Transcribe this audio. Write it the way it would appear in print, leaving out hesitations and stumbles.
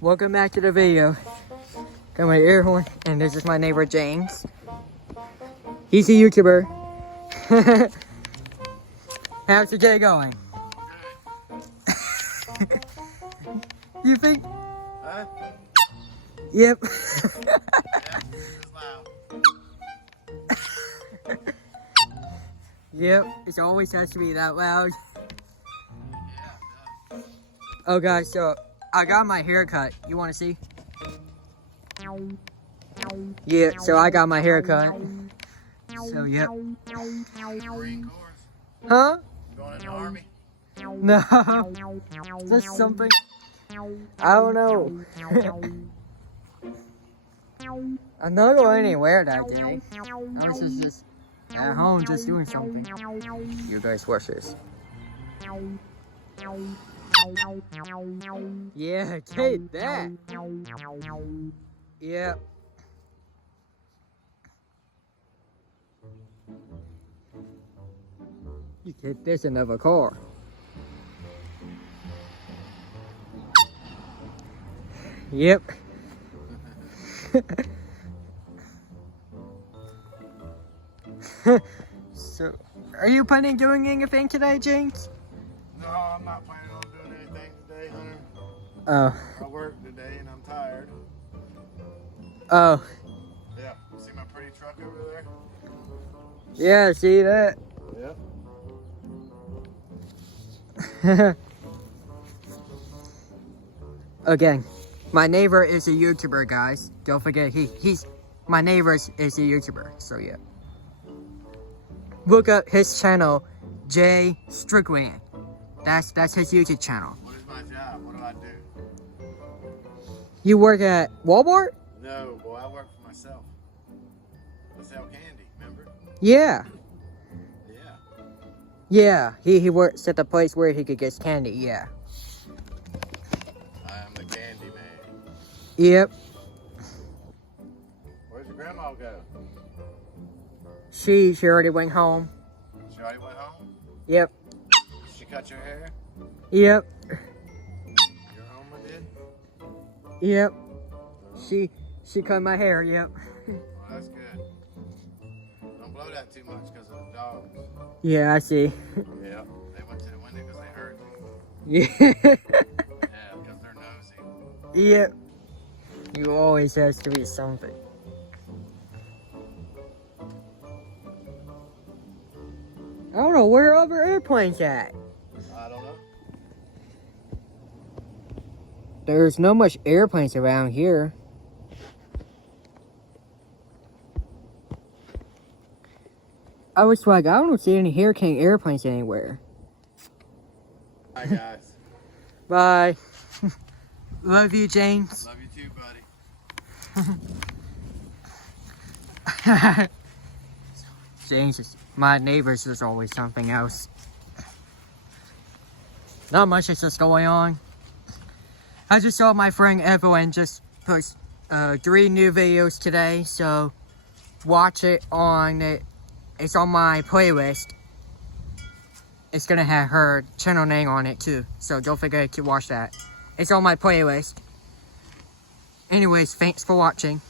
Welcome back to the video. Got my air horn, and this is my neighbor James. He's a YouTuber. How's your day going? You think? Huh? Yep. Yep, it always has to be that loud. Oh guys, so I got my hair cut. You wanna see? Yeah, so I got my hair cut. So yep. Huh? Going in the army? No. Just something. I don't know. I'm not going anywhere that day. I was just at home just doing something. You guys watch this. Yeah, take that. Yeah. You hit this another car. Yep. So, are you planning on doing anything today, James? No, I'm not planning on doing anything today, Hunter. Oh. I work today and I'm tired. Oh. Yeah, see my pretty truck over there? Yeah, see that? Yep. Again, my neighbor is a YouTuber, guys. Don't forget, he's my neighbor is a YouTuber. So yeah. Look up his channel, Jay Strickland. That's his YouTube channel. What is my job? What do I do? You work at Walmart? No, boy, I work for myself. I sell candy, remember? Yeah. Yeah. Yeah, he works at the place where he could get candy, yeah. I am the candy man. Yep. Where'd your grandma go? She already went home. She already went home? Yep. Did she cut your hair? Yep. Your Oma did? Yep. She cut my hair, yep. Well, that's good. Don't blow that too much because of the dogs. Yeah, I see. Yeah, they went to the window because they heard you. Yeah. Yeah, because they're nosy. Yep. You always has to be something. I don't know, where are other airplanes at? I don't know. There's not much airplanes around here. I was like, I don't see any Hurricane airplanes anywhere. Bye, guys. Bye. Love you, James. Love you too, buddy. James is, my neighbors is always something else. Not much is just going on. I just saw my friend Evelyn just post 3 new videos today, so watch it on it. It's on my playlist. It's gonna have her channel name on it too, so don't forget to watch that. It's on my playlist. Anyways, thanks for watching.